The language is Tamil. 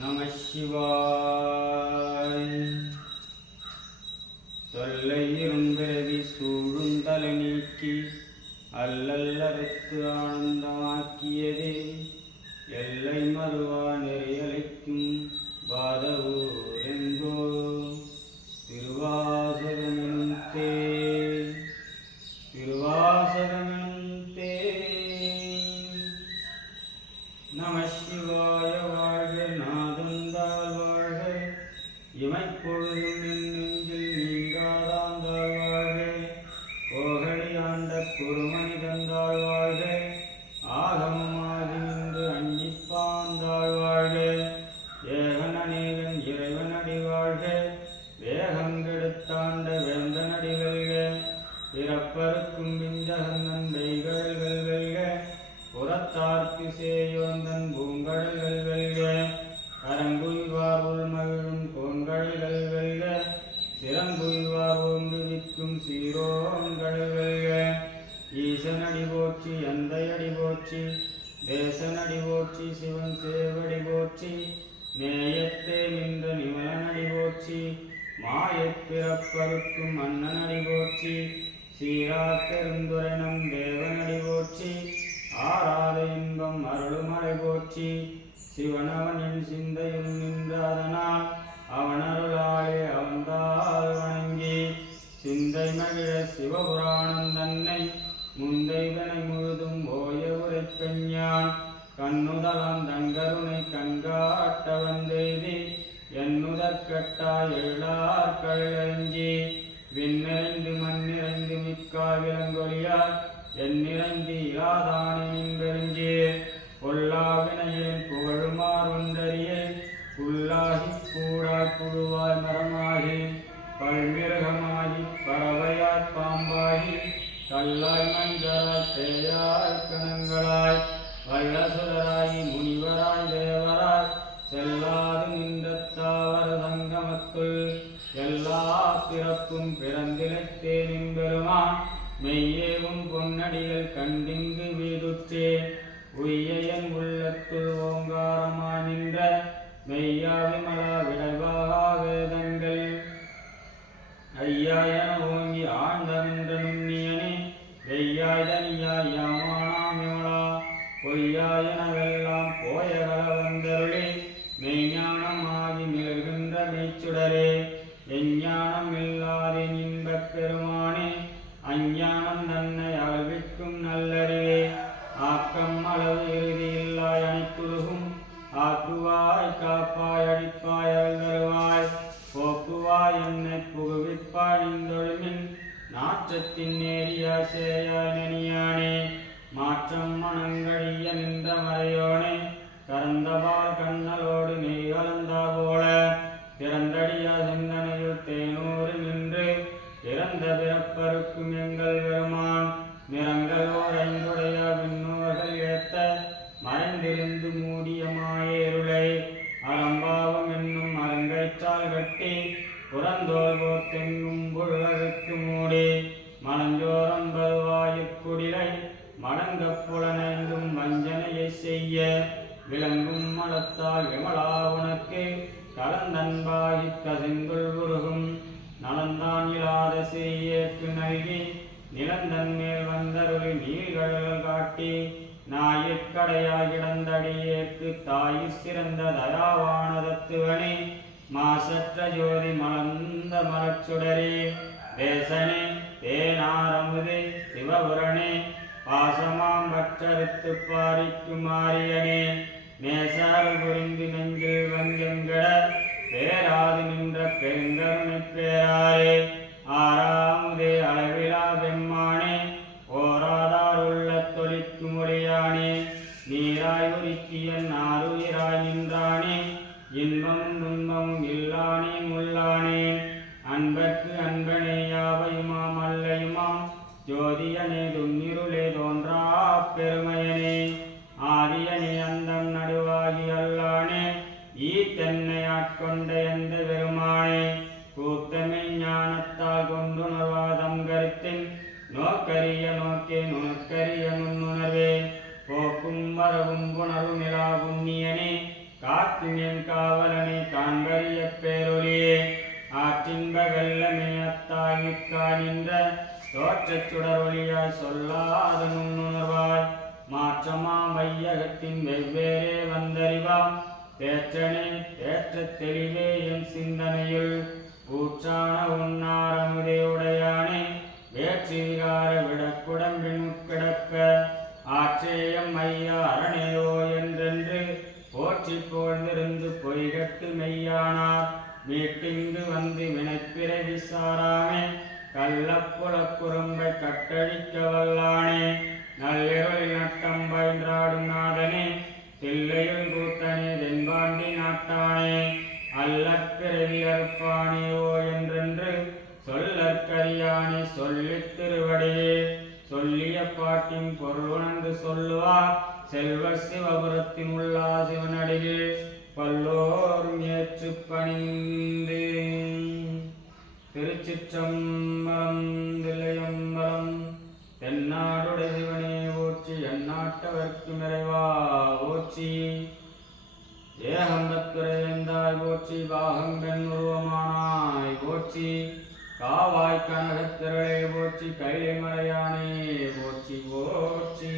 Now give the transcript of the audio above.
நம சிவாய். தொல்லை இரும்பிறவி சூழும் தலை நீக்கி அல்லல்லறுத்து ஆனந்தமாக்கியதே எல்லை மறுவா நெறியலைக்கும் பாதவூரெங்கோ திருவாசகமெனும் தே. நம சிவாய வாழ்க, நாதந்தாள் வாழ்க, இமைப்பொழுதும் என் நெஞ்சில் நீங்காதாந்தாள் வாழ்க, கோகழி ஆண்ட குருமணி தந்தாள் வாழ்க, ஆகமமாகி நின்று அஞ்சிப்பாந்தாள் வாழ்க, ஏகன் அநேகன் இறைவனடி வாழ்க, வேகங்கெடுத்தாண்ட வேந்தனடி வெல்க, பிறப்பருக்கும் விஞ்சகந்தன் வெய்கடல்கள் வெல்க, புறத்தார்க்கு சேயோந்தன் பூங்கடல்கள் வெல்க, கரங்குய்வார் உள்மகிழும் கோன்கடல்கள் வெல்க, சிறங்குய்வார் ஓங்குவிக்கும் சீரோன்கடல் வெல்க, ஈசனடி போற்றி அந்தையடி போற்றி, தேசனடி போற்றி, சிவன் சேவடி போற்றி, நேயத்தே நின்ற நிமலனடி போற்றி, மாயப் பிறப்பருக்கும் அண்ணனடி போற்றி, சீராப்பெருந்துரை நம் தேவனடி போற்றி, ஆராத இன்பம் அருளுமலை போற்றி, சிவனவனின் சிந்தையில் நின்றதனால் அவனருளாலே அவன்தாள் வணங்கி, சிந்தை மகிழ சிவபுராணம் தன்னை முந்தைவனை முழுதும் ஓய உரைப்பெஞ்ஞான், கண்ணுதலாம் தங்கருணை கண்காட்ட வந்தெய்தி, என்னுதற்கட்டாய் எழார் கழஞ்சி, விண்ணிறைந்து மண்ணிறைந்து மிக்காய் விலங்கொழியார், எண்ணிறைந்து இலாதானே நின்பெருஞ்சீர், பொல்லாவினையில் புகழுமார் ஒன்றறிய, புல்லாகி கூடாய் புழுவாய் மரமாகி, பல்மிருகமாகி பறவையாய் பாம்பாகி, கல்லாய் மஞ்சளாய் பேயாய் கணங்களாய், வல்லசுதராய் முனிவராய் தேவராய், செல்லாது நின்ற தாவர சங்கமத்துள் எல்லா பிறப்பும் பிறந்திலைத்தே நின்பெருமான், மெய்யேவும் பொன்னடிகள் கண்டிங்கு வீடுற்றேன், உய்யன் உள்ளத்துள் ஓங்காரமாய் நின்ற மெய்யாவிமலா விளைவா வேதங்கள், ஐயா என ஓங்கி ஆழ்ந்த நின்ற நுண்ணியனே, வெய்யாய் தனியாய் யாமானாம் விமலா, பொய்யாயனவெல்லாம் போய கலவந்தருளே, மெய்ஞானமாகி மிளகின்ற மெய்ச்சுடரே, எஞ்ஞானம் இல்லாதே இன்பப் பெருமானே, அஞ்ஞானம் தன்னை அகழ்விக்கும் நல்லறிவே, ஆக்கம் அளவு இறுதியில்லாய் அனைத்துலகும், ஆக்குவாய் காப்பாய் அழிப்பாய் அருள்தருவாய், போக்குவாய் என்னை புகுவிப்பாய் நின்றொழுமின், நாற்றத்தின் நேரியாய் சேயாய் நெனியானே, மாற்றம் மனங்கழிய நின்ற மறையோனே, கறந்தபால் கண்ணலோடு நெய் கலந்தா போல, திறந்தடியா சிந்தனையுள் தேனூறு நின்று, இறந்த பிறப்பருக்கும் எங்கள் பெருமான், நிறங்கள் ஓர் ஐந்துடைய விண்ணோர்கள் ஏத்த, மறைந்திருந்து மூடிய மாயேருளை, அறம்பாவம் என்னும் அருங்கயிற்றால் கட்டி, புறந்தோல் போத்தெங்கும் புழுவருக்கு மூடி, மலஞ்சோரம் பருவாயுக்குடிலை, மடங்கப் புலனைந்தும் வஞ்சனையை செய்ய, விளங்கும் மலத்தால் விமலா உனக்கு கலந்தன்பாகிக் கசிந்துள் உருகும், நலந்தான் இல்லாத சிறியேற்கு நல்கி, நிலந்தன் மேல் வந்தருளி நீள்கழல் காட்டி, நாயிற்கடையாய் கிடந்தடியேற்கு தாயிற் சிறந்த தயாவான தத்துவனே, மாசற்ற ஜோதி மலர்ந்த மலச்சுடரே, தேசனே தேனாரமுதே சிவபுரனே, பாசமாம் பற்றறுத்து பாரிக்கும் ஆரியனே, நேசால் புரிந்து நெஞ்சில் வஞ்சங்கட, பேராது நின்ற பெருங்கருணை பேராரே, ஆறாமுதே அளவிலா பெம்மானே, ஓராதார் உள்ள தொழிற்கு மொழியானே, நீராய் உருக்கியன் ஆறுயிராய் நின்றானே, இன்பமும் துன்பமும் இல்லானே முல்லானேன், அன்பர்க்கு அன்பனே யாவையுமாம் அல்லையுமாம், ஜோதியனே துன்னிருளே தோன்றா பெருமையனே, ஆதியனே அந்தம் நடுவாகி அல்லானே, ஈத்தென்னை ஆட்கொண்ட எந்த பெருமானே, கூத்தமை ஞானத்தால் கொண்டுணர்வாதம் கருத்தின், நோக்கரிய நோக்கே நுணக்கரிய நுண்ணுணர்வே, போக்கு ஏற்பும் வரவும் புணரும் நிலா புண்ணியனே காக்கும் என் காவலனை காண்பறிய பேரொலியே ஆற்றின்ப வெள்ளமே அத்தாகிக்கா நின்ற தோற்றச் சுடரொலியாய் சொல்லாத நுண்ணுணர்வாய் மாற்றமா மையகத்தின் வெவ்வேறே வந்தறிவாம் தேற்றனே தேற்றத் தெளிவே என் சிந்தனையுள் ஊற்றான உன்னாரமுதே உடையானே வேற்றிகார விடக்குடம்பின் உட்கிடப்ப ஆற்றேயம் ஐயா அரணேவோ என்றென்று போற்றி போழ்ந்திருந்து பொய்கட்டு மெய்யானார் மீட்டிங்கு வந்து வினைப்பிறவி சாராமே கள்ளப்புலக் குறும்பை கட்டழிக்க வல்லானே நல்லிருளில் நட்டம் பயின்றாடும் நாதனே தில்லையுள் கூத்தனே தென்பாண்டி நாட்டானே அல்லற்பிறவி அறுப்பானே ஓ என்றென்று சொல்லற்கரியானே சொல்லித் திருவடியே சொல்லிய பாட்டின் பொருள் உணர்ந்து சொல்லுவார் செல்வ சிவபுரத்தின் உள்ளா சிவனடியே பல்லோரும் ஏற்று பணிந்து. திருச்சிற்றம்பலம். தில்லையம்பலம். தென்னாடுடை சிவனே போற்றி எந்நாட்டவர்க்கு நிறைவா போற்றி ஏகம்பத்துறைந்தாய் போற்றி பாகம் பெண் உருவமானாய் போற்றி காவாய் கனகத்திரளே போற்றி கைலை மலையானே போற்றி போற்றி.